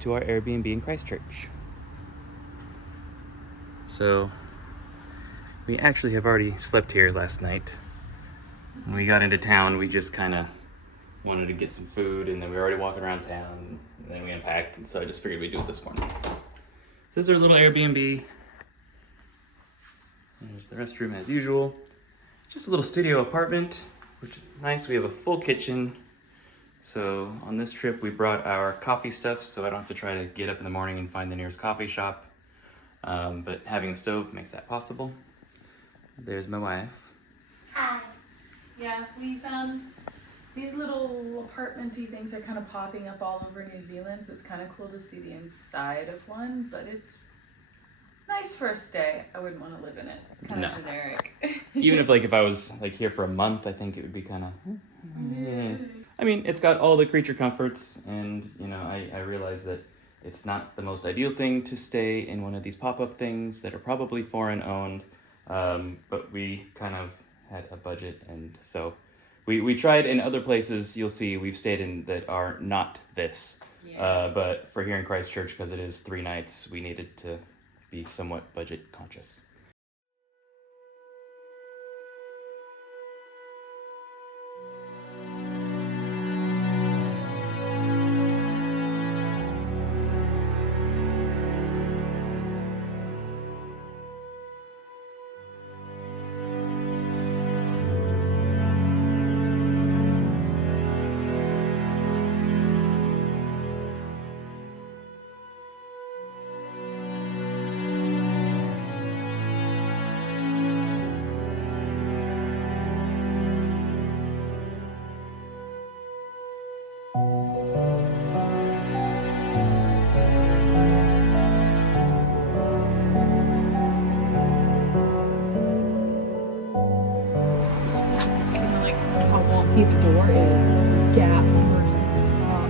to our Airbnb in Christchurch. So we actually have already slept here last night. When we got into town, we just kind of wanted to get some food, and then we were already walking around town, and then we unpacked, and so I just figured we'd do it this morning. This is our little Airbnb. There's the restroom as usual. Just a little studio apartment, which is nice. We have a full kitchen. So on this trip, we brought our coffee stuff, so I don't have to try to get up in the morning and find the nearest coffee shop. But having a stove makes that possible. There's my wife. Hi. Yeah, we found these little apartment-y things are kind of popping up all over New Zealand, so it's kind of cool to see the inside of one, but it's nice for a stay. I wouldn't want to live in it. It's kind of generic. Even if I was here for a month, I think it would be kind of... I mean, it's got all the creature comforts, and I realize that it's not the most ideal thing to stay in one of these pop-up things that are probably foreign owned, but we kind of had a budget, and so we tried in other places. You'll see we've stayed in that are not this, but for here in Christchurch, because it is 3 nights, we needed to be somewhat budget conscious. How wonky the door is, the gap versus the top.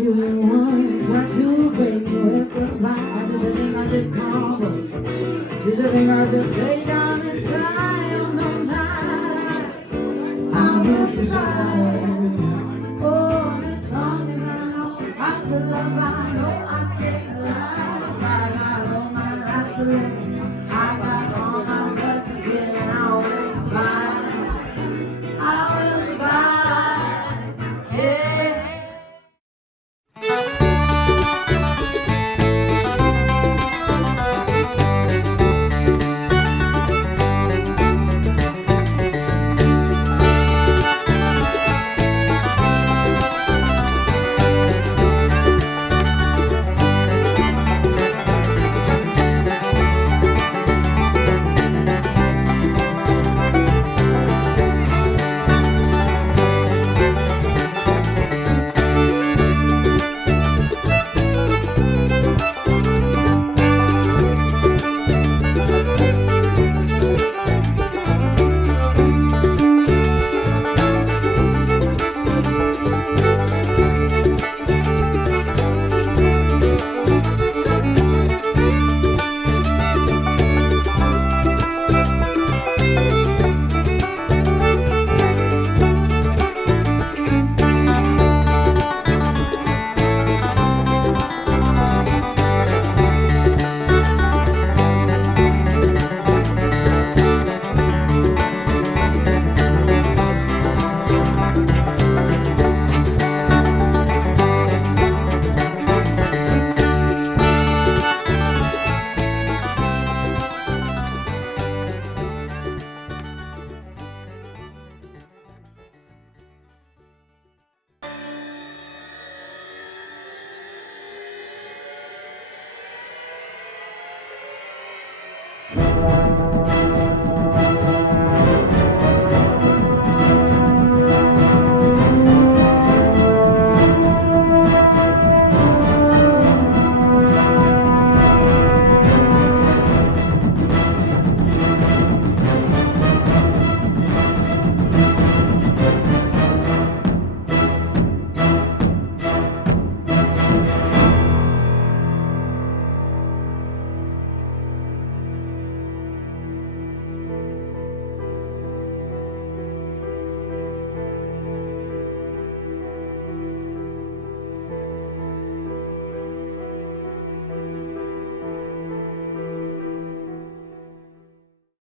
you want, try to break me with goodbye. Did you think I just crumble? Did you think I just say